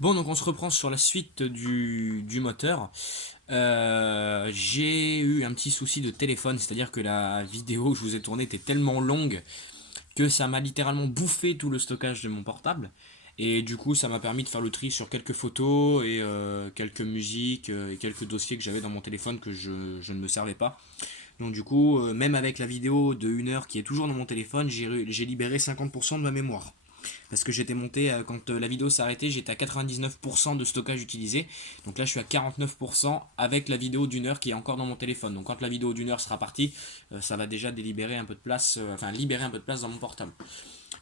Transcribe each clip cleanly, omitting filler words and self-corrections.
Bon, donc on se reprend sur la suite du moteur. J'ai eu un petit souci de téléphone, c'est-à-dire que la vidéo que je vous ai tournée était tellement longue que ça m'a littéralement bouffé tout le stockage de mon portable. Et du coup, ça m'a permis de faire le tri sur quelques photos et quelques musiques et quelques dossiers que j'avais dans mon téléphone que je ne me servais pas. Donc du coup, même avec la vidéo de 1 heure qui est toujours dans mon téléphone, j'ai libéré 50% de ma mémoire. Parce que j'étais monté, quand la vidéo s'est arrêtée, j'étais à 99% de stockage utilisé. Donc là, je suis à 49% avec la vidéo d'1 heure qui est encore dans mon téléphone. Donc quand la vidéo d'1 heure sera partie, ça va déjà délibérer un peu de place, enfin libérer un peu de place dans mon portable.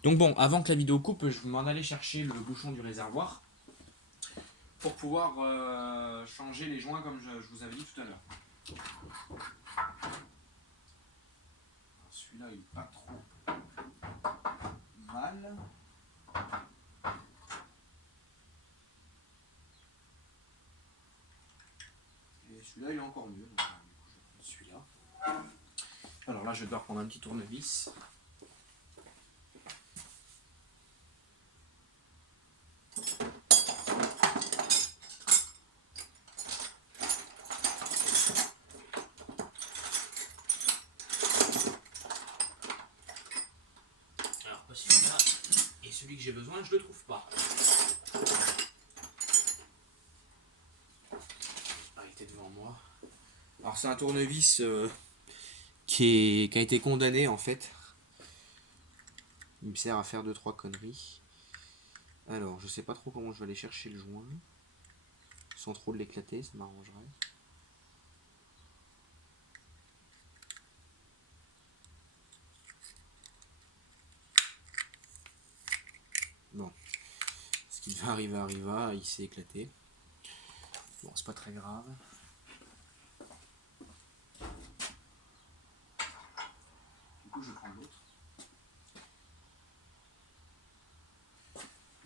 Donc bon, avant que la vidéo coupe, je vais m'en aller chercher le bouchon du réservoir pour pouvoir changer les joints comme je vous avais dit tout à l'heure. Celui-là, il est pas trop mal. Et celui-là, il est encore mieux. Donc, du coup, je vais prendre celui-là. Alors là, je vais devoir prendre un petit tournevis. Alors, pas celui-là. Et celui que j'ai besoin, je le trouve pas. Ah, il était devant moi. Alors, c'est un tournevis qui a été condamné en fait. Il me sert à faire 2-3 conneries. Alors, je sais pas trop comment je vais aller chercher le joint. Sans trop l'éclater, ça m'arrangerait. Bon, ce qui devait arriver arriva, il s'est éclaté. Bon, c'est pas très grave. Du coup, je vais prendre l'autre.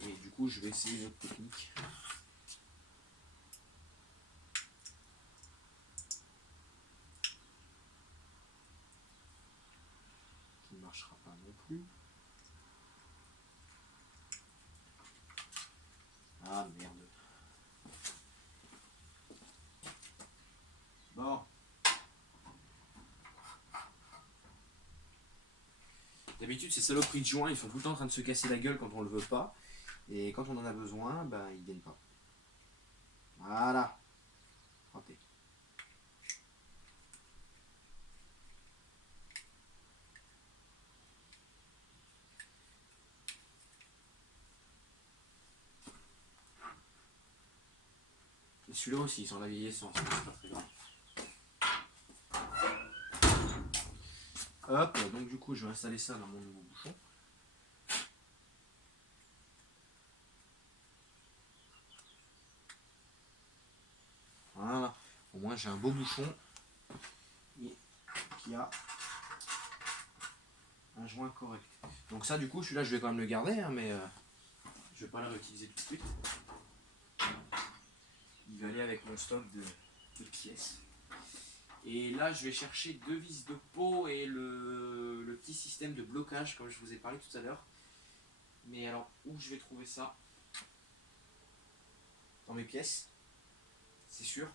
Et du coup, je vais essayer une autre technique. Qui ne marchera pas non plus. Ah merde. Bon. D'habitude, ces saloperies de joints, ils sont tout le temps en train de se casser la gueule quand on le veut pas. Et quand on en a besoin, ben ils viennent pas. Voilà. Raté. Et celui-là aussi, sans la vieillissance, c'est pas très grave. Hop, donc du coup, je vais installer ça dans mon nouveau bouchon. Voilà. Au moins, j'ai un beau bouchon qui a un joint correct. Donc ça, du coup, celui-là, je vais quand même le garder, hein, mais je vais pas le réutiliser tout de suite. Il va aller avec mon stock de pièces. Et là, je vais chercher 2 vis de peau et le petit système de blocage, comme je vous ai parlé tout à l'heure. Mais alors, où je vais trouver ça? Dans mes pièces, c'est sûr.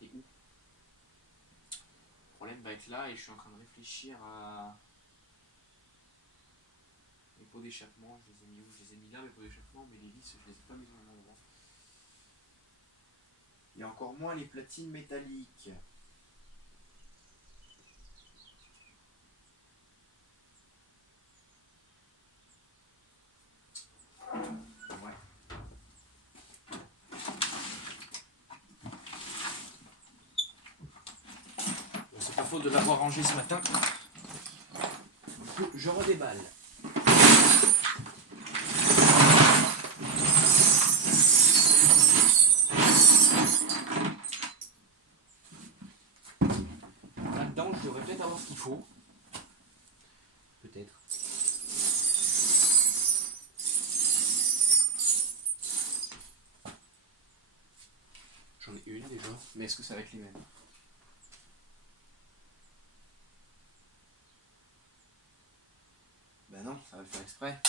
Et où? Le problème va être là, et je suis en train de réfléchir à mes pots d'échappement. Je les ai mis où? Je les ai mis là, mes pots d'échappement, mais les vis, je les ai pas mis au même endroit. Et encore moins les platines métalliques. Ouais. Bon, c'est pas faute de l'avoir rangé ce matin. Du coup, je redéballe. Là-dedans, je devrais peut-être avoir ce qu'il faut. Peut-être. J'en ai une déjà. Mais est-ce que ça va être les mêmes? Ben non, ça va le faire exprès.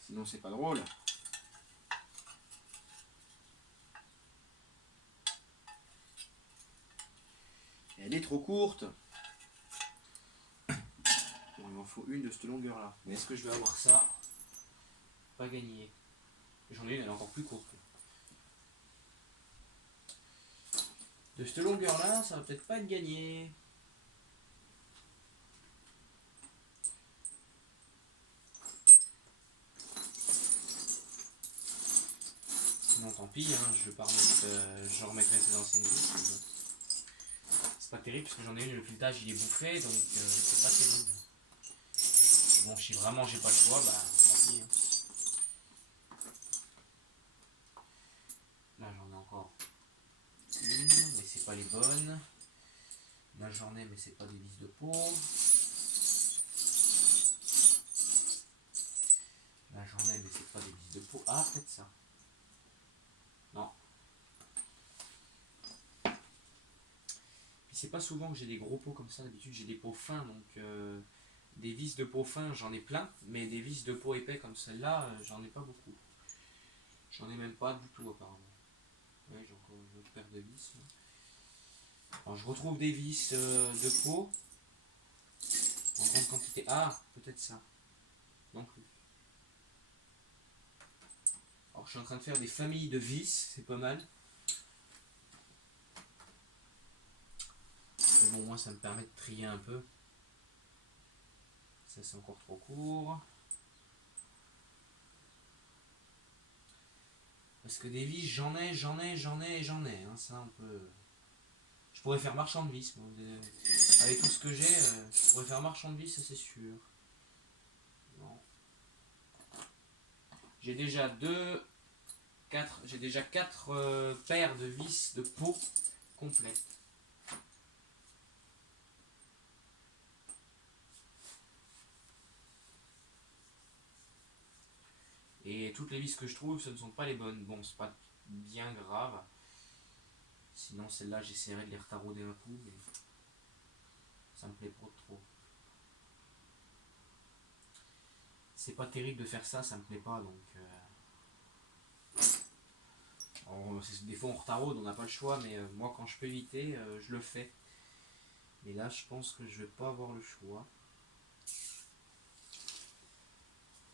Sinon, c'est pas drôle. Elle est trop courte. Bon, il m'en faut une de cette longueur là. Mais est-ce que je vais avoir ça? Pas gagné. J'en ai une, elle est encore plus courte. De cette longueur là, ça va peut-être pas être gagné. Non, tant pis, hein, je vais pas remettre, je remettrai ces anciennes vis. C'est pas terrible parce que j'en ai une, le filetage il est bouffé, donc c'est pas terrible. Bon, si vraiment j'ai pas le choix, bah tant pis. Hein. Là j'en ai encore une, mais c'est pas les bonnes. Là j'en ai, mais c'est pas des vis de peau. Là j'en ai, mais c'est pas des vis de peau. Ah, peut-être ça. Non. Puis c'est pas souvent que j'ai des gros pots comme ça. D'habitude j'ai des pots fins, donc des vis de peau fin j'en ai plein, mais des vis de peau épais comme celle-là, j'en ai pas beaucoup. J'en ai même pas du tout apparemment. Ouais, j'ai encore une autre paire de vis. Alors, je retrouve des vis de peau en grande quantité. Ah, peut-être ça. Non plus. Alors je suis en train de faire des familles de vis, c'est pas mal. Mais bon, moi ça me permet de trier un peu. Ça c'est encore trop court. Parce que des vis, j'en ai. Hein. Ça on peut... Je pourrais faire marchand de vis. Moi. Avec tout ce que j'ai, je pourrais faire marchand de vis, ça c'est sûr. Non. J'ai déjà quatre paires de vis de peau complètes. Et toutes les vis que je trouve, ce ne sont pas les bonnes. Bon, c'est pas bien grave. Sinon, celles-là, j'essaierai de les retarauder un coup, mais ça me plaît pas trop. C'est pas terrible de faire ça, ça me plaît pas, donc... Alors, des fois, on retaraude, on n'a pas le choix, mais moi, quand je peux éviter, je le fais. Mais là, je pense que je vais pas avoir le choix.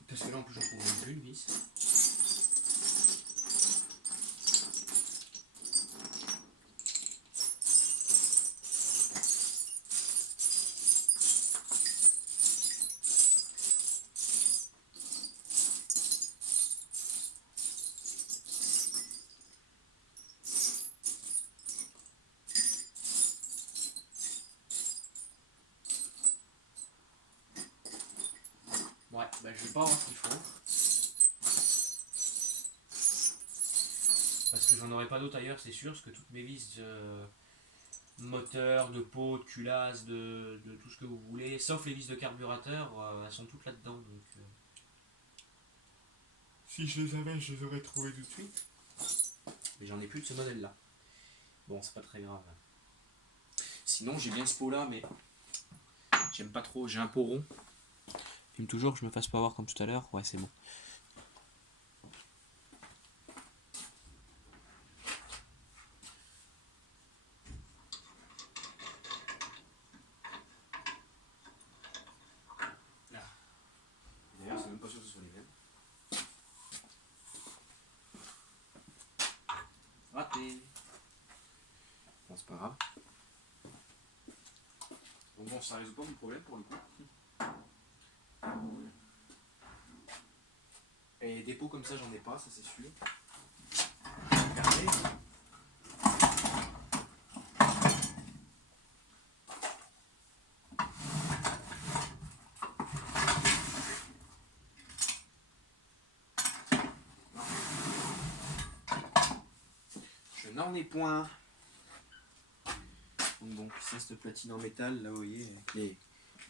Parce que là, en plus, j'en trouve une vis. Ouais, bah, je vais pas avoir ce qu'il faut. Parce que j'en aurai pas d'autres ailleurs, c'est sûr, parce que toutes mes vis moteur, de pot, de culasse, de tout ce que vous voulez, sauf les vis de carburateur, elles sont toutes là-dedans. Donc, si je les avais, je les aurais trouvées tout de suite. Mais j'en ai plus de ce modèle-là. Bon, c'est pas très grave. Sinon, j'ai bien ce pot-là, mais j'aime pas trop. J'ai un pot rond. J'aime toujours que je me fasse pas avoir comme tout à l'heure. Ouais, c'est bon. D'ailleurs, c'est même pas sûr que ce soit les mêmes. Raté. Bon, c'est pas grave. Bon, ça résout pas mon problème pour le coup. Et des pots comme ça, j'en ai pas, ça c'est sûr. Regardez. Je n'en ai point. Donc bon, ça cette platine en métal, là vous voyez, avec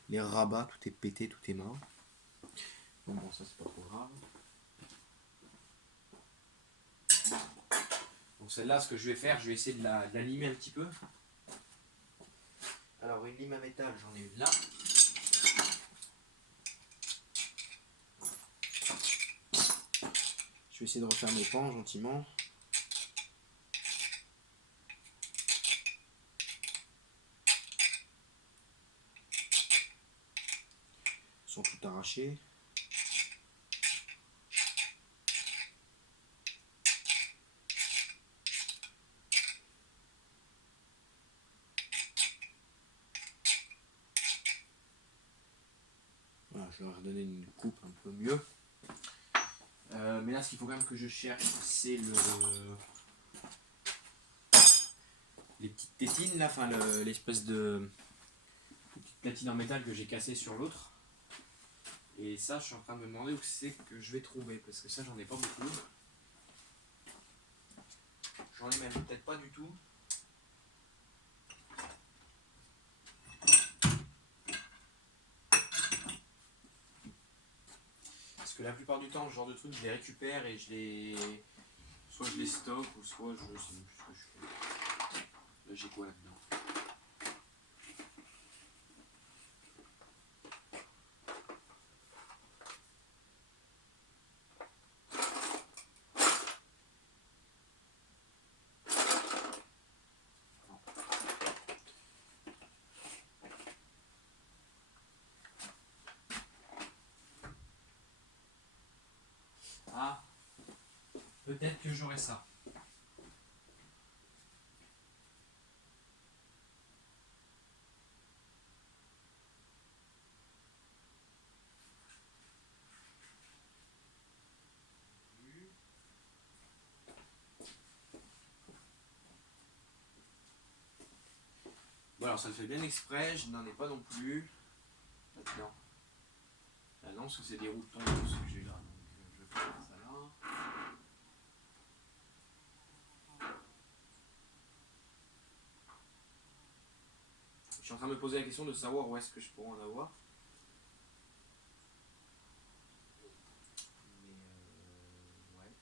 les rabats, tout est pété, tout est mort. Bon, ça c'est pas trop grave. Donc celle-là, ce que je vais faire, je vais essayer de la limer un petit peu. Alors une lime à métal, j'en ai une là. Je vais essayer de refaire mes pans gentiment. arracher. Voilà, je vais leur donner une coupe un peu mieux. Mais là, ce qu'il faut quand même que je cherche, c'est les petites tétines là, enfin l'espèce de petite platine en métal que j'ai cassé sur l'autre. Et ça, je suis en train de me demander où c'est que je vais trouver, parce que ça, j'en ai pas beaucoup. J'en ai même peut-être pas du tout. Parce que la plupart du temps, ce genre de trucs, je les récupère et soit je les stocke, ou soit je sais même plus ce que je fais. Là, j'ai quoi là-dedans? Ah, peut-être que j'aurai ça. Bon, alors ça le fait bien exprès, je n'en ai pas non plus. Maintenant. Ah non, parce que c'est des roues de tondeuse que j'ai là. Donc je vais faire ça là. Je suis en train de me poser la question de savoir où est-ce que je pourrais en avoir. Mais ouais.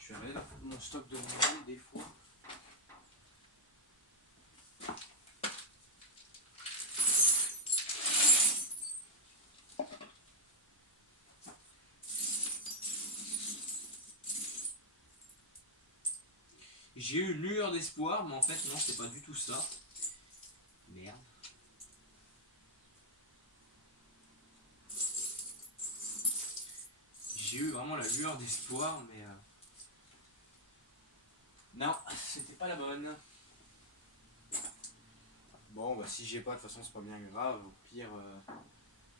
Je vais regarder mon stock de rondelles des fois. J'ai eu une lueur d'espoir, mais en fait non, c'est pas du tout ça. Merde. J'ai eu vraiment la lueur d'espoir, mais non, c'était pas la bonne. Bon, bah si j'ai pas, de toute façon c'est pas bien grave. Au pire,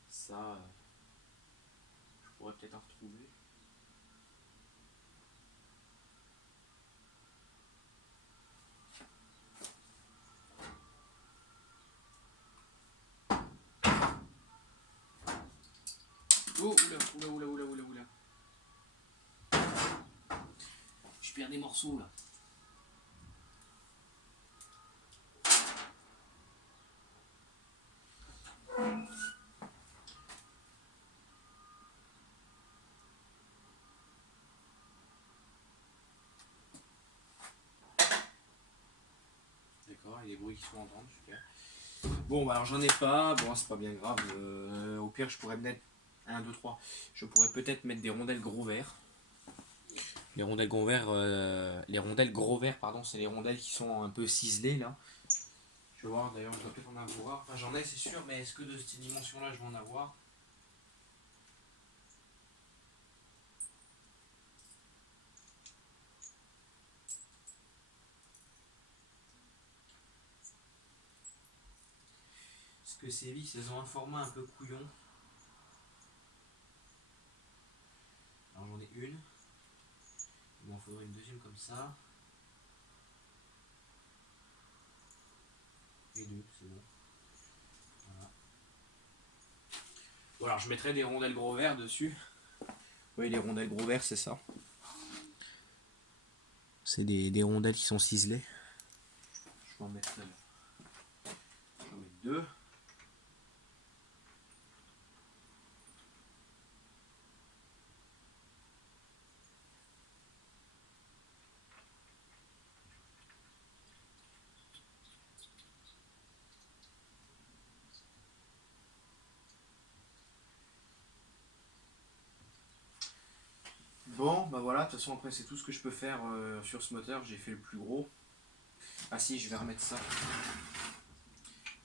ça, je pourrais peut-être en retrouver. Oh, oula. Je perds des morceaux là. D'accord, il y a des bruits qui sont entendus, super. Bon, bah alors j'en ai pas, bon, c'est pas bien grave. Au pire, je pourrais mettre 1, 2, 3. Je pourrais peut-être mettre des rondelles gros verts. Les rondelles gros verts, pardon, c'est les rondelles qui sont un peu ciselées là. Je vais voir, d'ailleurs, je dois peut-être en avoir. Enfin, j'en ai, c'est sûr, mais est-ce que de cette dimension-là, je vais en avoir? Parce que ces vis, elles ont un format un peu couillon. Alors, j'en ai une. Il m'en faudrait une deuxième comme ça. Et deux, c'est bon. Voilà. Bon, alors, je mettrai des rondelles gros verts dessus. Oui, les rondelles gros verts, c'est ça. C'est des rondelles qui sont ciselées. Je vais en mettre, j'en mets deux. Bon, bah voilà, de toute façon, après, c'est tout ce que je peux faire sur ce moteur. J'ai fait le plus gros. Ah si, je vais remettre ça.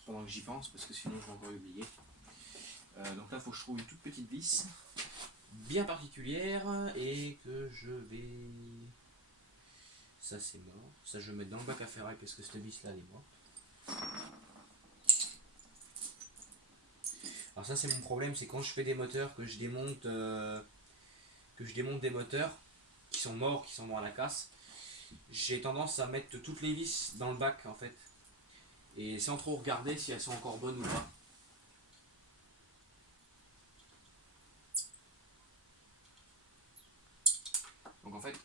pendant que j'y pense, parce que sinon je vais encore oublier. Donc là, il faut que je trouve une toute petite vis, bien particulière, et que je vais... Ça c'est mort. Ça je vais mettre dans le bac à ferraille, parce que cette vis là elle est morte. Alors ça c'est mon problème, c'est quand je fais des moteurs, que je démonte des moteurs qui sont morts à la casse, j'ai tendance à mettre toutes les vis dans le bac en fait. Et sans trop regarder si elles sont encore bonnes ou pas. Donc en fait,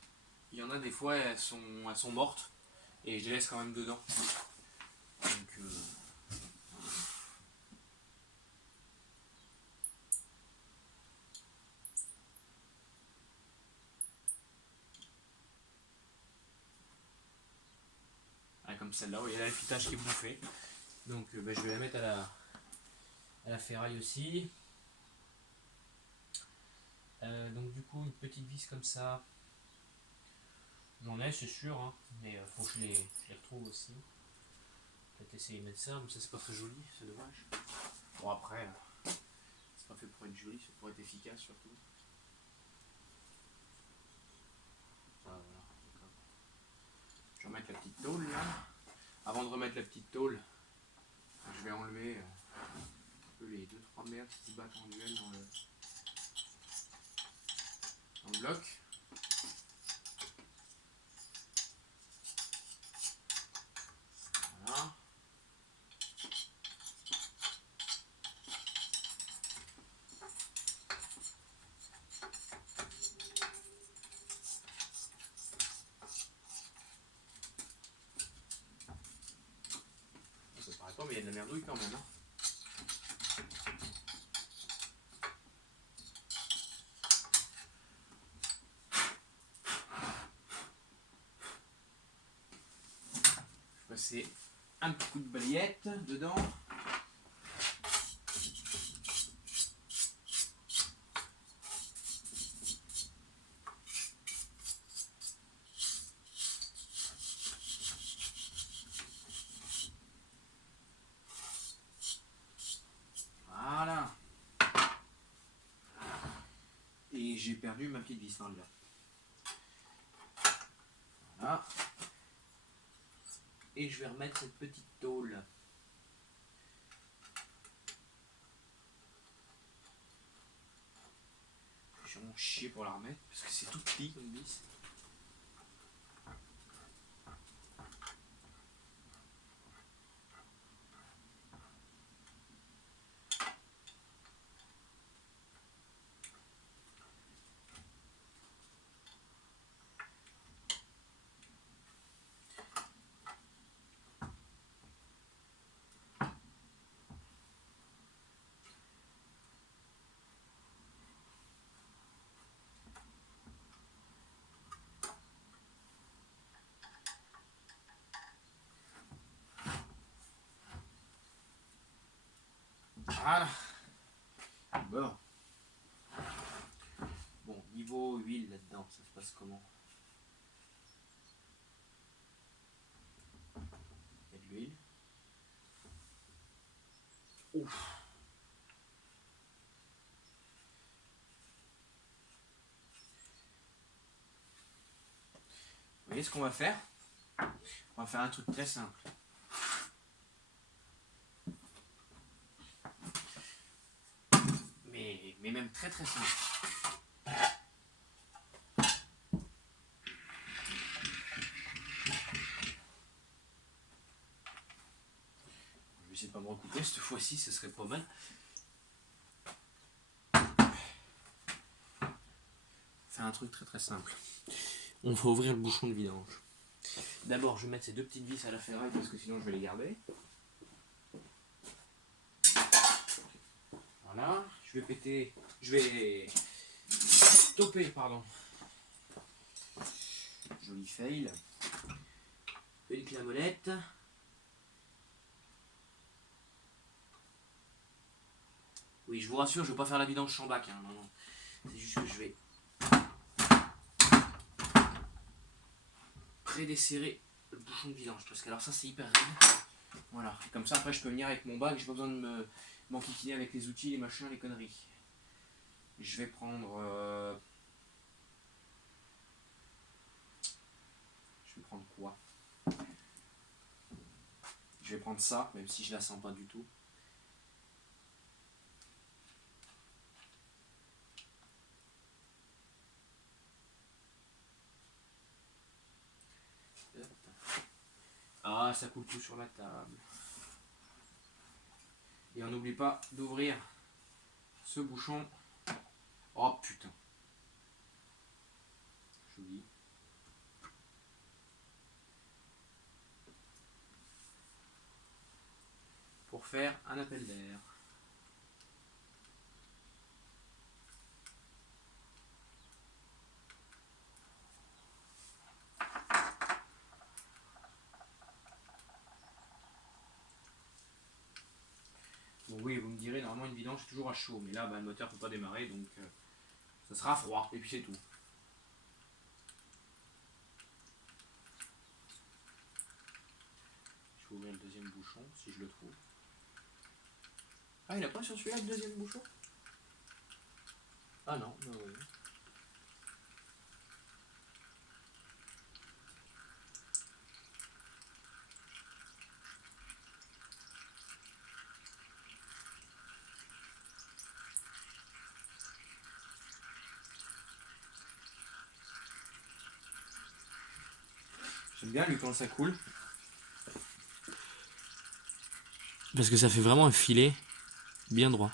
il y en a des fois elles sont mortes et je les laisse quand même dedans. Donc comme celle-là, il y a le fitage qui est bouffé. Donc je vais la mettre à la ferraille aussi. Donc du coup une petite vis comme ça. J'en ai c'est sûr, hein, mais faut que je les retrouve aussi. Peut-être essayer de mettre ça, mais ça c'est pas très joli, c'est dommage. Bon après, c'est pas fait pour être joli, c'est pour être efficace surtout. Ah, voilà. Je vais remettre la petite tôle là. Avant de remettre la petite tôle, je vais enlever un peu les 2-3 merdes qui se battent en duel dans le bloc. Voilà. Ça paraît pas, mais il y a de la merdouille quand même. Hein. Je vais passer un petit coup de balayette dedans. Voilà. Et j'ai perdu ma petite vis dans le verre. Voilà. Et je vais remettre cette petite tôle. Je vais vraiment chier pour la remettre parce que c'est tout petit comme vis. Voilà. Bon. Bon, niveau huile là-dedans, ça se passe comment? Il y a de l'huile. Ouf. Vous voyez ce qu'on va faire? On va faire un truc très simple. Mais même très très simple. Je vais essayer de pas me recouper cette fois-ci, ce serait pas mal. Faire un truc très très simple. On va ouvrir le bouchon de vidange. D'abord, je vais mettre ces deux petites vis à la ferraille parce que sinon je vais les garder. Voilà, je vais stopper, pardon. Joli fail. Une clamolette. Oui, je vous rassure, je ne vais pas faire la vidange sans bac. Hein, non. C'est juste que je vais prédesserrer le bouchon de vidange. Parce que alors ça c'est hyper rigide. Voilà, comme ça après je peux venir avec mon bac, j'ai pas besoin de m'enquiquiner avec les outils, les machins, les conneries. Je vais prendre... Je vais prendre quoi? Je vais prendre ça, même si je la sens pas du tout. Ah, ça coule tout sur la table. Et on n'oublie pas d'ouvrir ce bouchon. Oh putain. Joli. Pour faire un appel d'air. Bon oui, vous me direz, normalement une vidange c'est toujours à chaud, mais là le moteur ne peut pas démarrer, donc ça sera froid, et puis c'est tout. Je vais ouvrir le deuxième bouchon, si je le trouve. Ah, il n'a pas sur celui-là le deuxième bouchon? Ah non, bah oui. J'aime bien lui quand ça coule. Parce que ça fait vraiment un filet bien droit.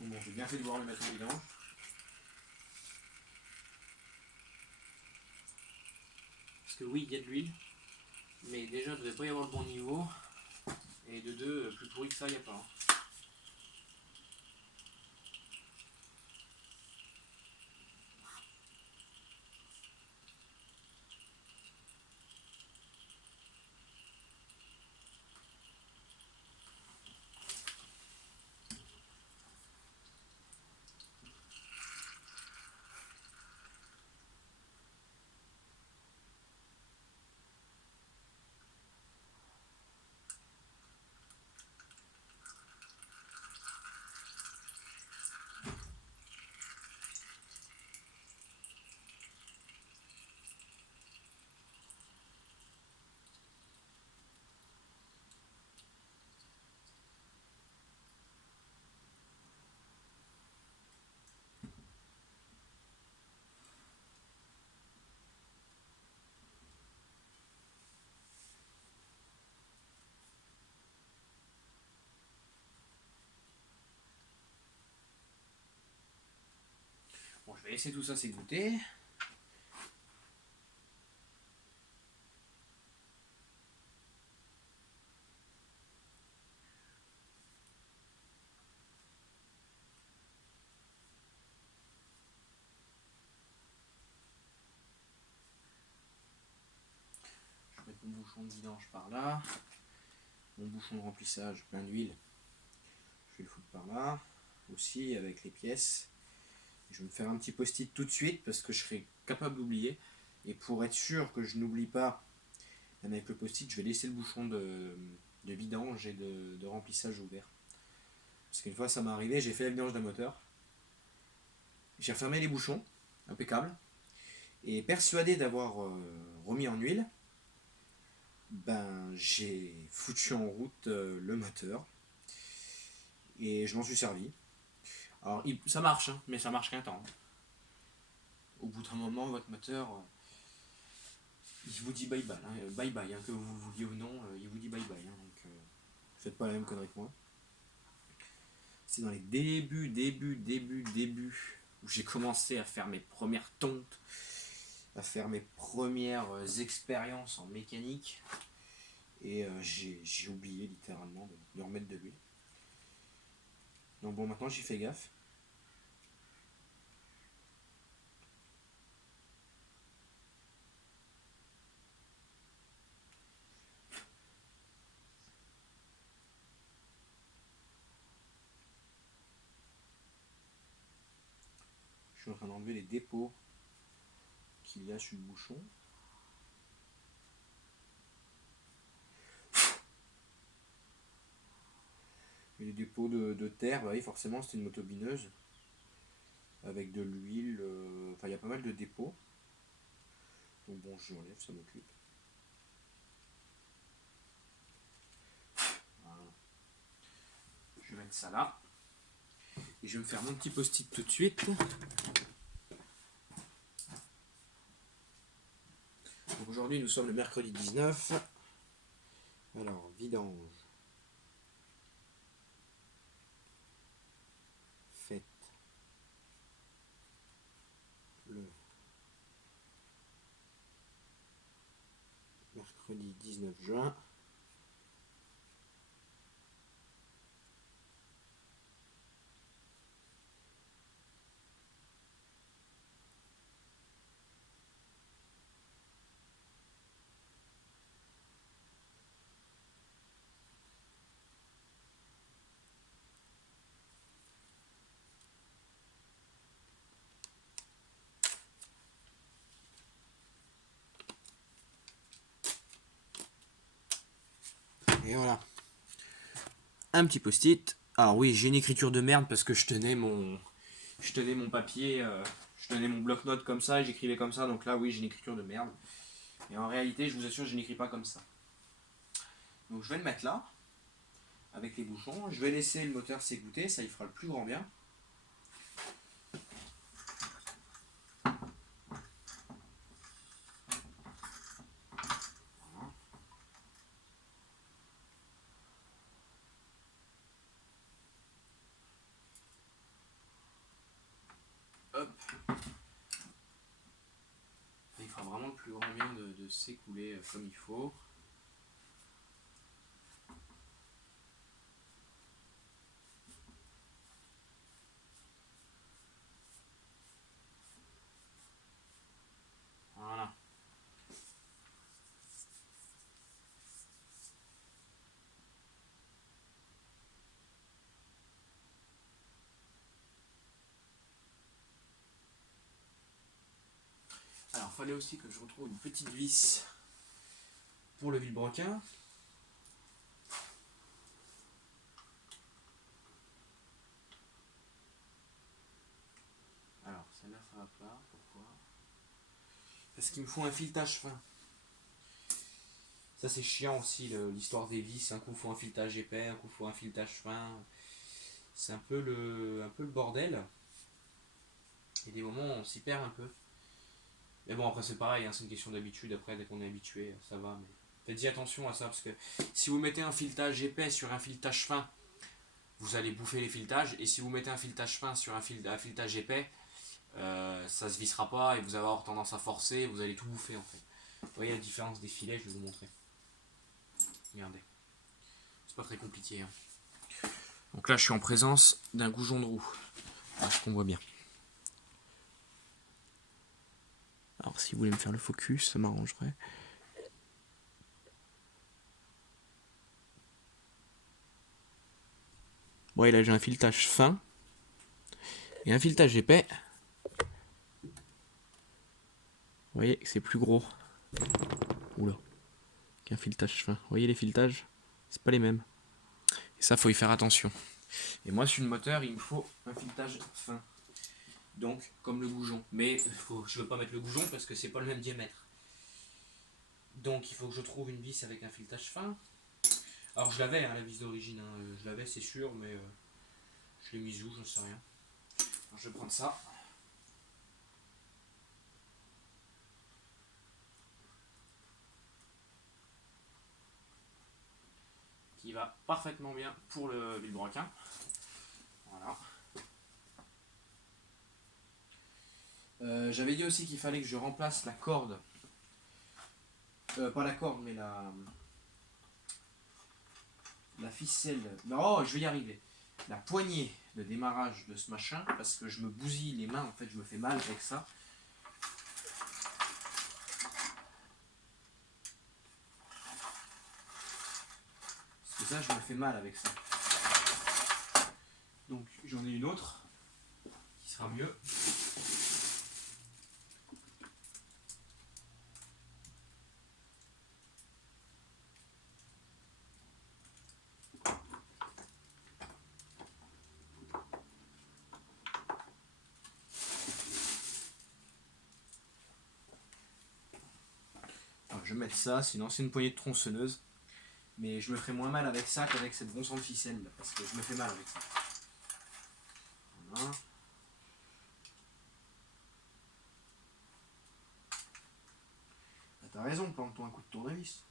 Bon, j'ai bien fait de voir le mettre au vidange. Parce que oui, il y a de l'huile. Mais déjà, il ne devrait pas y avoir le bon niveau. Et de deux, plus pourri que ça, il n'y a pas. Hein. Bon, je vais laisser tout ça s'égoutter. Je vais mettre mon bouchon de vidange par là. Mon bouchon de remplissage plein d'huile. Je vais le foutre par là. Aussi avec les pièces. Je vais me faire un petit post-it tout de suite parce que je serai capable d'oublier. Et pour être sûr que je n'oublie pas, même avec le post-it, je vais laisser le bouchon de vidange et de remplissage ouvert. Parce qu'une fois ça m'est arrivé, j'ai fait la vidange d'un moteur. J'ai refermé les bouchons, impeccable. Et persuadé d'avoir remis en huile, ben j'ai foutu en route le moteur. Et je m'en suis servi. Alors ça marche, hein, mais ça marche qu'un temps. Au bout d'un moment, votre moteur, il vous dit bye bye, hein, bye bye, hein, que vous le vouliez ou non, il vous dit bye bye. Hein, donc faites pas la même connerie que moi. C'est dans les débuts où j'ai commencé à faire mes premières tontes, à faire mes premières expériences en mécanique. Et j'ai oublié littéralement de remettre de l'huile. Donc bon, maintenant j'y fais gaffe. suis en train d'enlever les dépôts qu'il y a sur le bouchon. Et les dépôts de terre, bah oui, forcément c'était une motobineuse avec de l'huile, enfin il y a pas mal de dépôts. Donc bon, je l'enlève, ça m'occupe. Voilà. Je vais mettre ça là. Et je vais me faire mon petit post-it tout de suite. Donc aujourd'hui nous sommes le mercredi 19. Alors, vidange. Faites le mercredi 19 juin. Et voilà. Un petit post-it. Alors oui, j'ai une écriture de merde parce que je tenais mon papier, je tenais mon bloc-notes comme ça et j'écrivais comme ça. Donc là, oui, j'ai une écriture de merde. Et en réalité, je vous assure, je n'écris pas comme ça. Donc je vais le mettre là, avec les bouchons. Je vais laisser le moteur s'égoutter, ça y fera le plus grand bien. Hop. Il fera vraiment le plus grand bien de s'écouler comme il faut. Voilà. Alors, il fallait aussi que je retrouve une petite vis pour le vilebrequin. Alors, celle-là, ça va pas. Pourquoi? Parce qu'il me faut un filetage fin. Ça, c'est chiant aussi, l'histoire des vis. Un coup, il faut un filetage épais, un coup, il faut un filetage fin. C'est un peu le bordel. Et des moments, on s'y perd un peu. Mais bon, après, c'est pareil, hein, c'est une question d'habitude. Après, dès qu'on est habitué, ça va. Mais faites-y attention à ça, parce que si vous mettez un filetage épais sur un filetage fin, vous allez bouffer les filetages. Et si vous mettez un filetage fin sur un filetage épais, ça se vissera pas et vous allez avoir tendance à forcer, vous allez tout bouffer en fait. Vous voyez la différence des filets, je vais vous montrer. Regardez. C'est pas très compliqué. Hein. Donc là, je suis en présence d'un goujon de roue. Ce qu'on voit bien. Alors, si vous voulez me faire le focus, ça m'arrangerait. Bon, et là, j'ai un filetage fin et un filetage épais. Vous voyez que c'est plus gros. Oula. Qu'un filetage fin. Vous voyez les filetages? C'est pas les mêmes. Et ça, faut y faire attention. Et moi, sur le moteur, il me faut un filetage fin. Donc, comme le goujon. Mais je ne veux pas mettre le goujon parce que c'est pas le même diamètre. Donc, il faut que je trouve une vis avec un filetage fin. Alors, je l'avais, hein, la vis d'origine. Hein. Je l'avais, c'est sûr, mais je l'ai mise où, j'en sais rien. Alors, je vais prendre ça. Qui va parfaitement bien pour le vilebrequin. Voilà. J'avais dit aussi qu'il fallait que je remplace la corde. Pas la corde, mais la ficelle. Non, je vais y arriver. La poignée de démarrage de ce machin, parce que je me bousille les mains, en fait, je me fais mal avec ça. Parce que ça, je me fais mal avec ça. Donc, j'en ai une autre qui sera mieux. je vais mettre ça, c'est une ancienne poignée de tronçonneuse. Mais je me ferai moins mal avec ça qu'avec cette bon sang de ficelle, là, parce que je me fais mal avec ça. Voilà. Bah, t'as raison, plante-toi un coup de tournevis.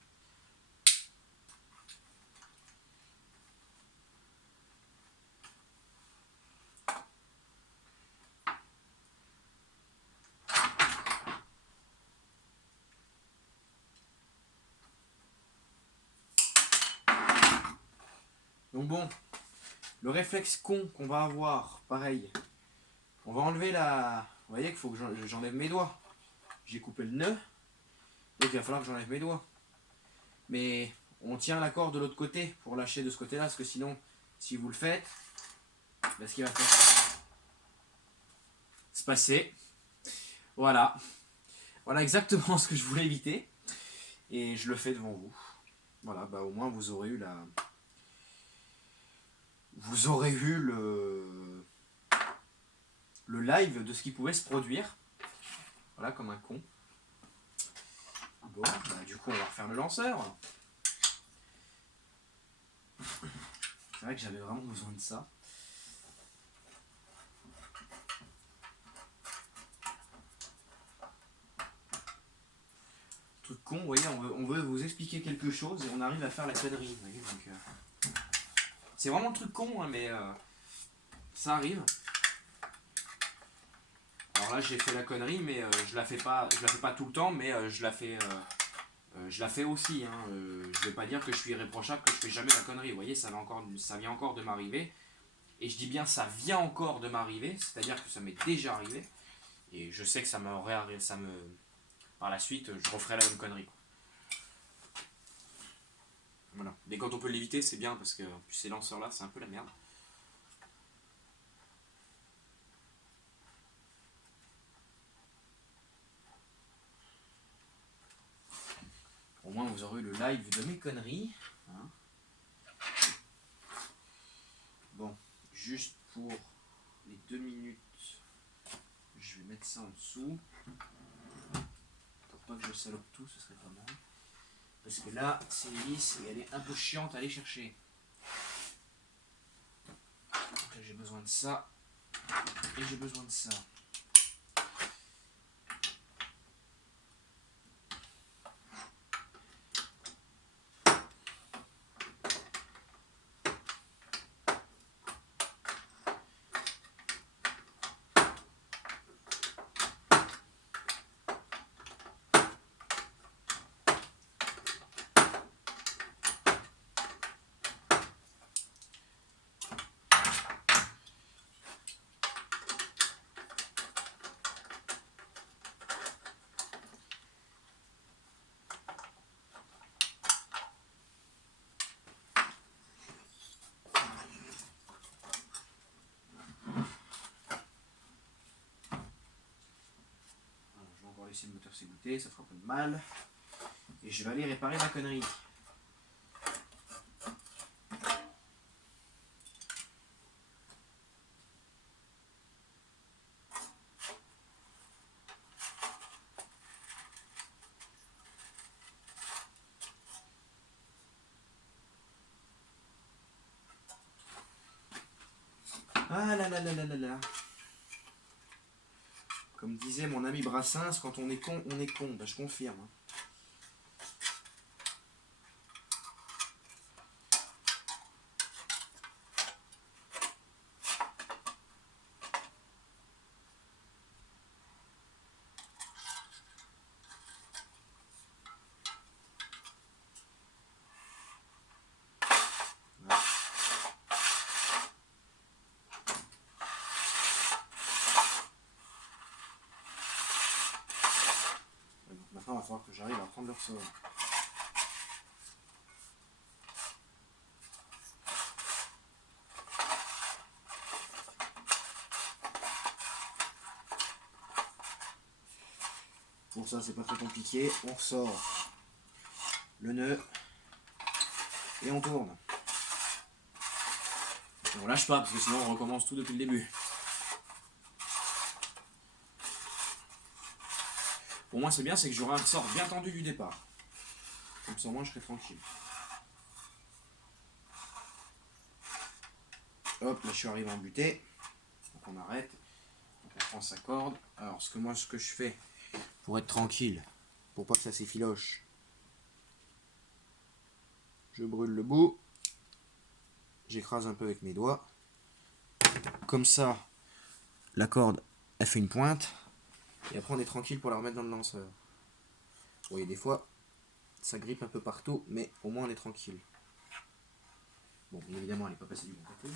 Donc bon, le réflexe con qu'on va avoir, pareil, on va enlever la... Vous voyez qu'il faut que j'enlève mes doigts. J'ai coupé le nœud, donc il va falloir que j'enlève mes doigts. Mais on tient la corde de l'autre côté pour lâcher de ce côté-là, parce que sinon, si vous le faites, ben, ce qui va se passer. Voilà. Voilà exactement ce que je voulais éviter. Et je le fais devant vous. Voilà, bah au moins vous aurez eu la... Vous aurez eu le live de ce qui pouvait se produire. Voilà, comme un con. Bon, bah, du coup, on va refaire le lanceur. C'est vrai que j'avais vraiment besoin de ça. Truc con, vous voyez, on veut vous expliquer quelque chose et on arrive à faire la connerie. Vous voyez, donc, c'est vraiment le truc con, hein, mais ça arrive. Alors là, j'ai fait la connerie, mais je la fais pas tout le temps, mais je la fais aussi. Hein. Je vais pas dire que je suis irréprochable, que je fais jamais la connerie. Vous voyez, ça vient encore de m'arriver. Et je dis bien ça vient encore de m'arriver, c'est-à-dire que ça m'est déjà arrivé. Et je sais que ça m'aurait arrivé, par la suite, je referai la même connerie. Voilà. Mais quand on peut l'éviter, c'est bien parce que ces lanceurs-là, c'est un peu la merde. Au moins, vous aurez eu le live de mes conneries. Hein. Bon, juste pour les 2 minutes, je vais mettre ça en dessous. Pour pas que je salope tout, ce serait pas mal. Parce que là, c'est lisse et elle est un peu chiante à aller chercher. Donc là, j'ai besoin de ça. Et j'ai besoin de ça. Laisser le moteur s'égoutter, ça fera pas de mal. Et je vais aller réparer ma connerie. Ah là là là là là là. Comme disait mon ami Brassens, quand on est con, on est con. Ben, je confirme. Maintenant, il va falloir que j'arrive à prendre le ressort. Pour ça, c'est pas très compliqué. On ressort le nœud et on tourne. Et on lâche pas parce que sinon on recommence tout depuis le début. Pour moi, c'est bien, c'est que j'aurai un ressort bien tendu du départ. Comme ça, au moins, je serai tranquille. Hop, là, je suis arrivé en butée. Donc, on arrête. Donc, on prend sa corde. Alors, ce que je fais pour être tranquille, pour pas que ça s'effiloche, je brûle le bout. J'écrase un peu avec mes doigts. Comme ça, la corde, elle fait une pointe. Et après, on est tranquille pour la remettre dans le lanceur. Vous voyez, des fois, ça grippe un peu partout, mais au moins, on est tranquille. Bon, évidemment, elle n'est pas passée du bon côté.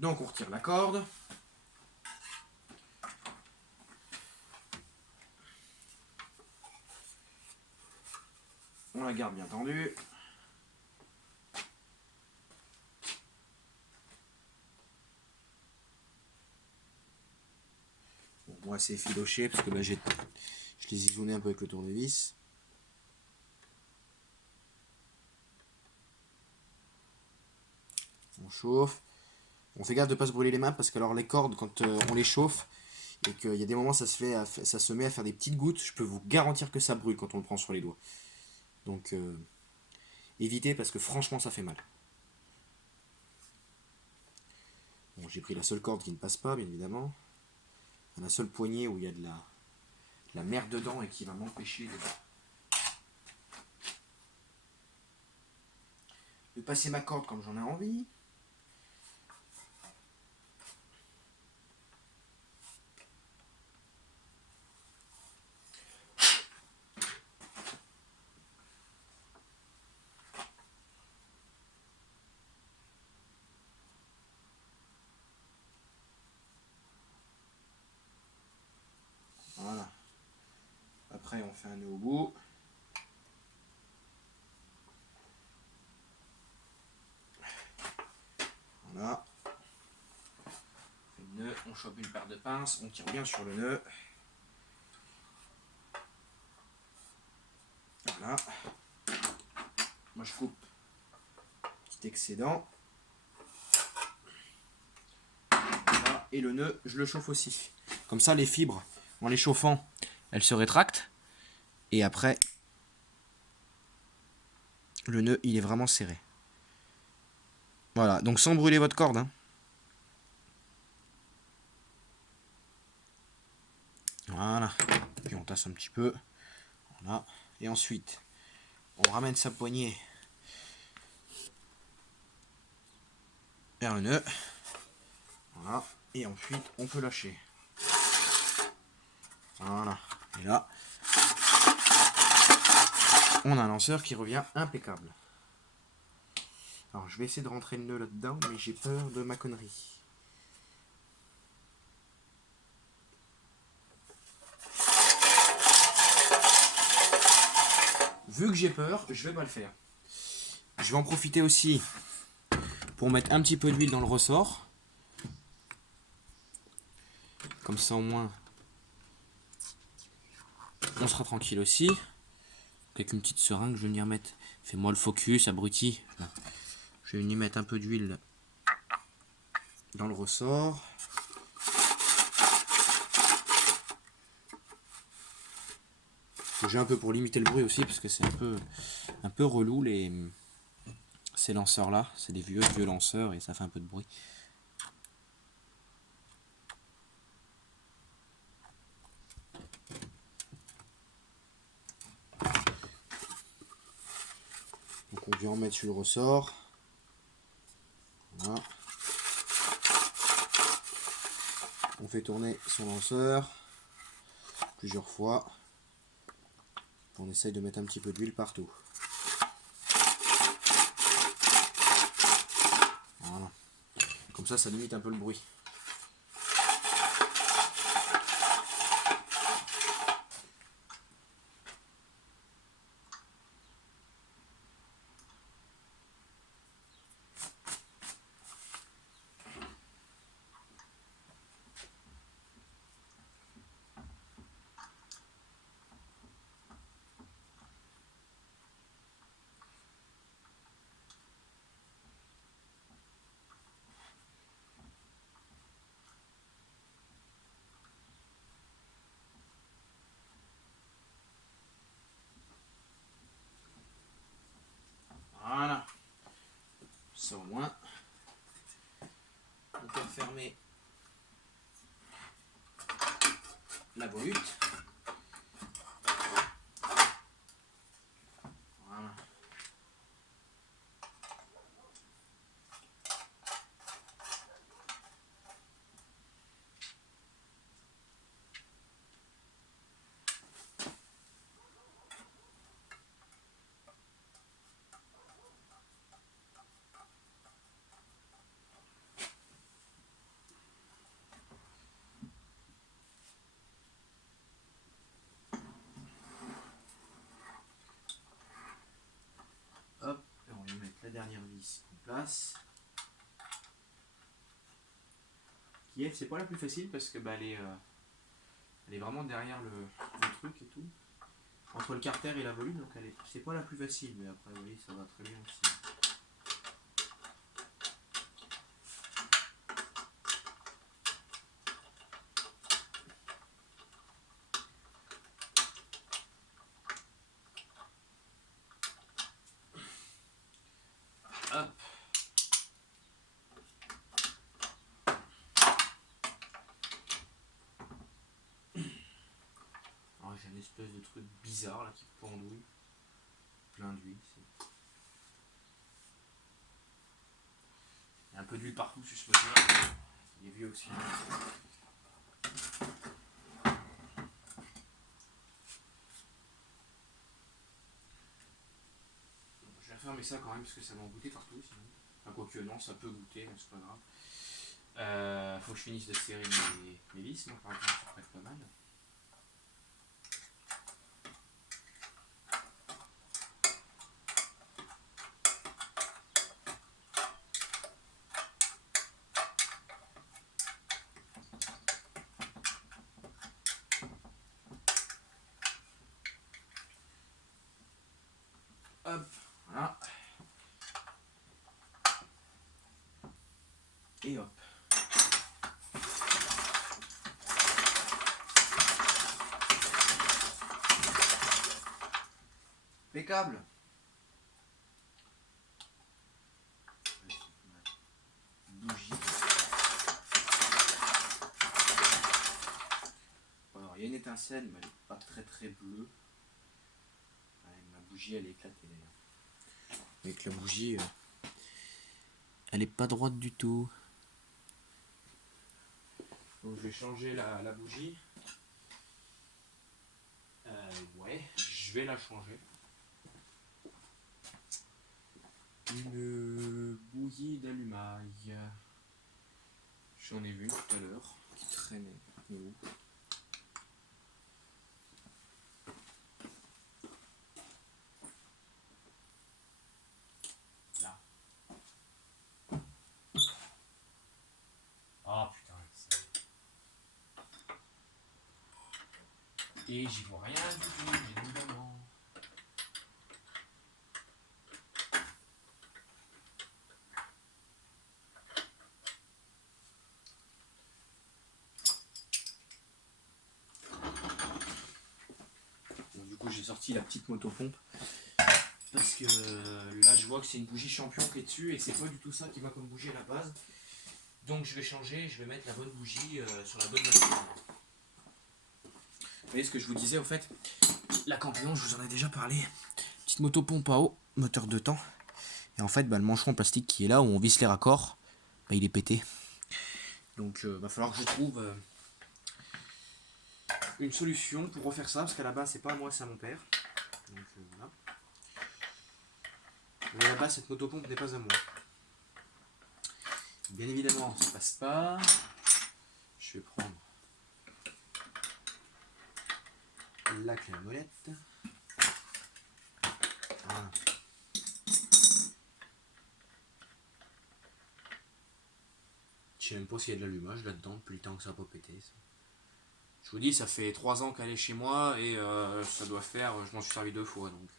Donc, on retire la corde. On la garde bien tendue. Bon, moi, c'est effiloché parce que là, je les zigounais un peu avec le tournevis. On chauffe. On fait gaffe de ne pas se brûler les mains parce que alors les cordes, quand on les chauffe et qu'il y a des moments ça se met à faire des petites gouttes, je peux vous garantir que ça brûle quand on le prend sur les doigts. Donc évitez parce que franchement ça fait mal. Bon, j'ai pris la seule corde qui ne passe pas, bien évidemment. La seule poignée où il y a de la merde dedans et qui va m'empêcher de passer ma corde comme j'en ai envie. Voilà. Après, on fait un nœud au bout. Voilà. On fait le nœud, on chope une paire de pinces, on tire bien sur le nœud. Voilà. Moi, je coupe petit excédent. Voilà. Et le nœud, je le chauffe aussi. Comme ça, les fibres, en les chauffant, elles se rétractent. Et après, le nœud, il est vraiment serré. Voilà, donc sans brûler votre corde. Hein. Voilà. Puis on tasse un petit peu. Voilà. Et ensuite, on ramène sa poignée vers le nœud. Voilà. Et ensuite, on peut lâcher. Voilà. Et là, on a un lanceur qui revient impeccable. Alors, je vais essayer de rentrer le nœud là-dedans, mais j'ai peur de ma connerie. Vu que j'ai peur, je vais pas le faire. Je vais en profiter aussi pour mettre un petit peu d'huile dans le ressort. Comme ça, au moins, on sera tranquille aussi. Avec une petite seringue, je vais venir mettre. Fais-moi le focus, abruti. Je vais venir mettre un peu d'huile dans le ressort. J'ai un peu pour limiter le bruit aussi, parce que c'est un peu relou ces lanceurs là. C'est des vieux lanceurs et ça fait un peu de bruit. Donc on vient en mettre sur le ressort. Voilà. On fait tourner son lanceur plusieurs fois. On essaye de mettre un petit peu d'huile partout. Voilà. Comme ça limite un peu le bruit. Voilà. Ça au moins. On peut fermer la volute. Voilà. Hop, et on va mettre la dernière vis en place. Qui c'est pas la plus facile parce que elle est vraiment derrière le truc et tout. Entre le carter et la volute, donc c'est pas la plus facile, mais après vous voyez ça va très bien aussi. Hop. Alors j'ai une espèce de truc bizarre là qui pendouille. Plein d'huile. Il y a un peu d'huile partout sur ce moteur. Il est vieux aussi. Je vais fermer ça quand même parce que ça va en goûter partout sinon. Enfin quoique non, ça peut goûter, c'est pas grave. Faut que je finisse de serrer mes vis, moi par exemple ça pourrait être pas mal. Hop, voilà. Et hop. Impeccable. Bougie. Alors il y a une étincelle, mais elle n'est pas très bleue. Ouais, ma bougie elle est éclatée d'ailleurs. Avec la bougie, elle est pas droite du tout. Donc je vais changer la bougie. Ouais, je vais la changer. Une bouillie d'allumaille. J'en ai vu tout à l'heure qui traînait. Où là. Ah putain, et j'y vois rien du tout, bien évidemment. Bon, du coup, j'ai sorti la petite motopompe parce que là, je vois que c'est une bougie champion qui est dessus et c'est pas du tout ça qui va comme bougie à la base. Donc, je vais changer, je vais mettre la bonne bougie sur la bonne machine. Vous voyez ce que je vous disais au fait, la Campion, je vous en ai déjà parlé. Petite motopompe à eau, moteur 2 temps. Et en fait, le mancheron en plastique qui est là où on visse les raccords, bah, il est pété. Donc va falloir que je trouve une solution pour refaire ça, parce qu'à la base c'est pas à moi, c'est à mon père. Donc voilà. Mais à la base cette motopompe n'est pas à moi. Bien évidemment ça passe pas. Je vais prendre la clé à molette. Voilà. Je sais même pas s'il y a de l'allumage là-dedans depuis le temps que ça n'a pas pété. Ça. Je vous dis, ça fait 3 ans qu'elle est chez moi et ça doit faire, je m'en suis servi 2 fois. Donc,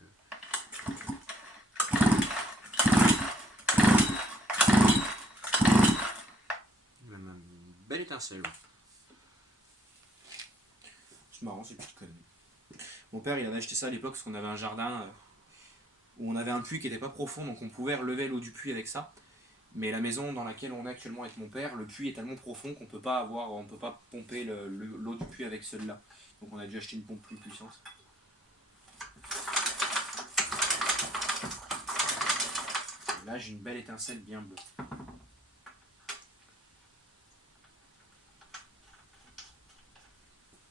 même une belle étincelle. C'est marrant ces petites conneries. Mon père il avait acheté ça à l'époque parce qu'on avait un jardin où on avait un puits qui n'était pas profond, donc on pouvait relever l'eau du puits avec ça. Mais la maison dans laquelle on est actuellement avec mon père, le puits est tellement profond qu'on peut pas pomper l'eau du puits avec celle-là. Donc on a dû acheter une pompe plus puissante. Et là j'ai une belle étincelle bien bleue.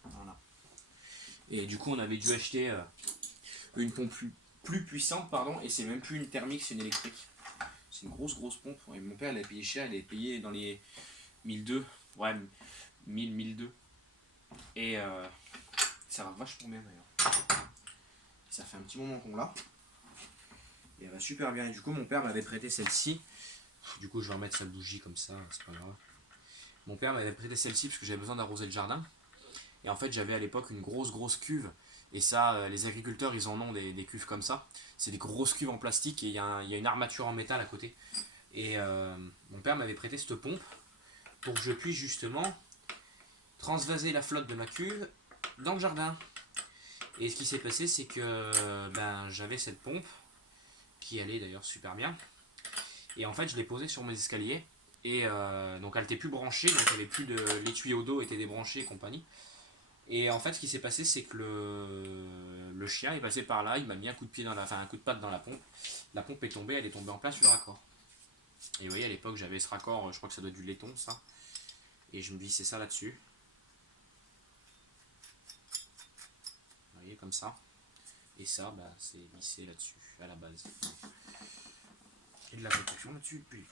Voilà. Et du coup on avait dû acheter une pompe plus puissante, pardon, et c'est même plus une thermique, c'est une électrique. C'est une grosse pompe. Et mon père, il a payé cher, il a payé dans les 1002. Ouais, 1002. Et ça va vachement bien d'ailleurs. Ça fait un petit moment qu'on l'a. Et elle va super bien. Et du coup, mon père m'avait prêté celle-ci. Du coup, je vais remettre sa bougie comme ça, c'est pas grave. Mon père m'avait prêté celle-ci parce que j'avais besoin d'arroser le jardin. Et en fait, j'avais à l'époque une grosse cuve. Et ça, les agriculteurs, ils en ont des cuves comme ça. C'est des grosses cuves en plastique et il y a une armature en métal à côté. Et mon père m'avait prêté cette pompe pour que je puisse justement transvaser la flotte de ma cuve dans le jardin. Et ce qui s'est passé, c'est que j'avais cette pompe qui allait d'ailleurs super bien. Et en fait, je l'ai posée sur mes escaliers. Et donc, elle n'était plus branchée, donc elle avait plus de, les tuyaux d'eau étaient débranchés et compagnie. Et en fait, ce qui s'est passé, c'est que le chien est passé par là, il m'a mis un coup de pied un coup de patte dans la pompe. La pompe est tombée, elle est tombée en plein sur le raccord. Et vous voyez, à l'époque, j'avais ce raccord, je crois que ça doit être du laiton, ça. Et je me vissais ça là-dessus. Vous voyez, comme ça. Et ça, c'est vissé là-dessus, à la base. Et de la protection là-dessus, puis.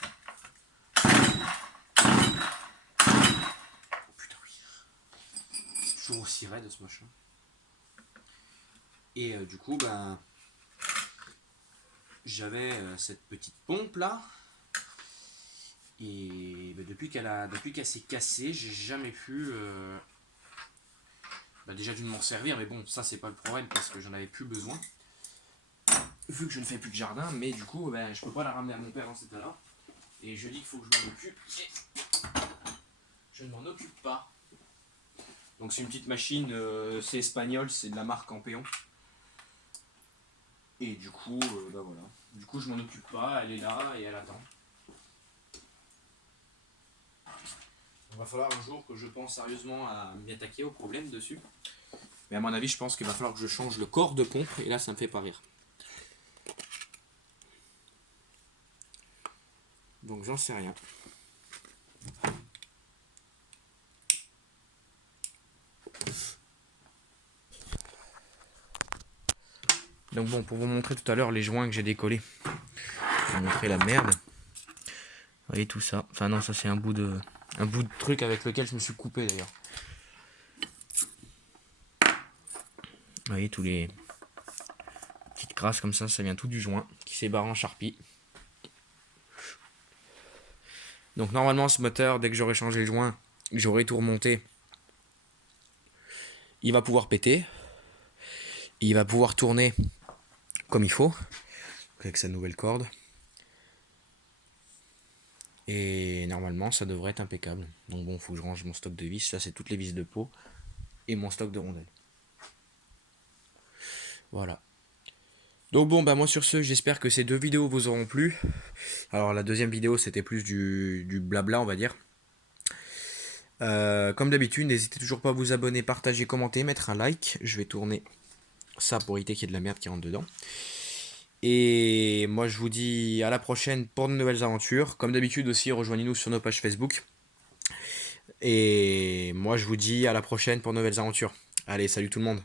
Oh putain, oui. C'est toujours aussi raide ce machin. Et du coup, j'avais cette petite pompe là. Et depuis qu'elle s'est cassée, j'ai jamais pu déjà dû m'en servir, mais bon, ça c'est pas le problème parce que j'en avais plus besoin. Vu que je ne fais plus de jardin, mais du coup, je peux pas la ramener à mon père dans cet état-là. Et je dis qu'il faut que je m'en occupe. Et je ne m'en occupe pas. Donc c'est une petite machine, c'est espagnol, c'est de la marque Ampéon. Et du coup, voilà. Du coup, je m'en occupe pas, elle est là et elle attend. Il va falloir un jour que je pense sérieusement à m'y attaquer au problème dessus. Mais à mon avis, je pense qu'il va falloir que je change le corps de pompe. Et là, ça me fait pas rire. Donc j'en sais rien. Donc bon, pour vous montrer tout à l'heure les joints que j'ai décollés. Je vais vous montrer la merde. Vous voyez tout ça. Enfin non, ça c'est un bout de truc avec lequel je me suis coupé d'ailleurs. Vous voyez tous les petites crasses comme ça vient tout du joint qui s'est barré en charpie. Donc normalement ce moteur, dès que j'aurai changé le joint, que j'aurai tout remonté, il va pouvoir péter. Il va pouvoir tourner comme il faut, avec sa nouvelle corde. Et normalement ça devrait être impeccable. Donc bon, il faut que je range mon stock de vis. Ça c'est toutes les vis de peau et mon stock de rondelles. Voilà. Donc bon, moi sur ce, j'espère que ces 2 vidéos vous auront plu. Alors la deuxième vidéo c'était plus du blabla on va dire. Comme d'habitude, n'hésitez toujours pas à vous abonner, partager, commenter, mettre un like. Je vais tourner ça pour éviter qu'il y ait de la merde qui rentre dedans. Et moi, je vous dis à la prochaine pour de nouvelles aventures. Comme d'habitude aussi, rejoignez-nous sur nos pages Facebook. Et moi, je vous dis à la prochaine pour de nouvelles aventures. Allez, salut tout le monde.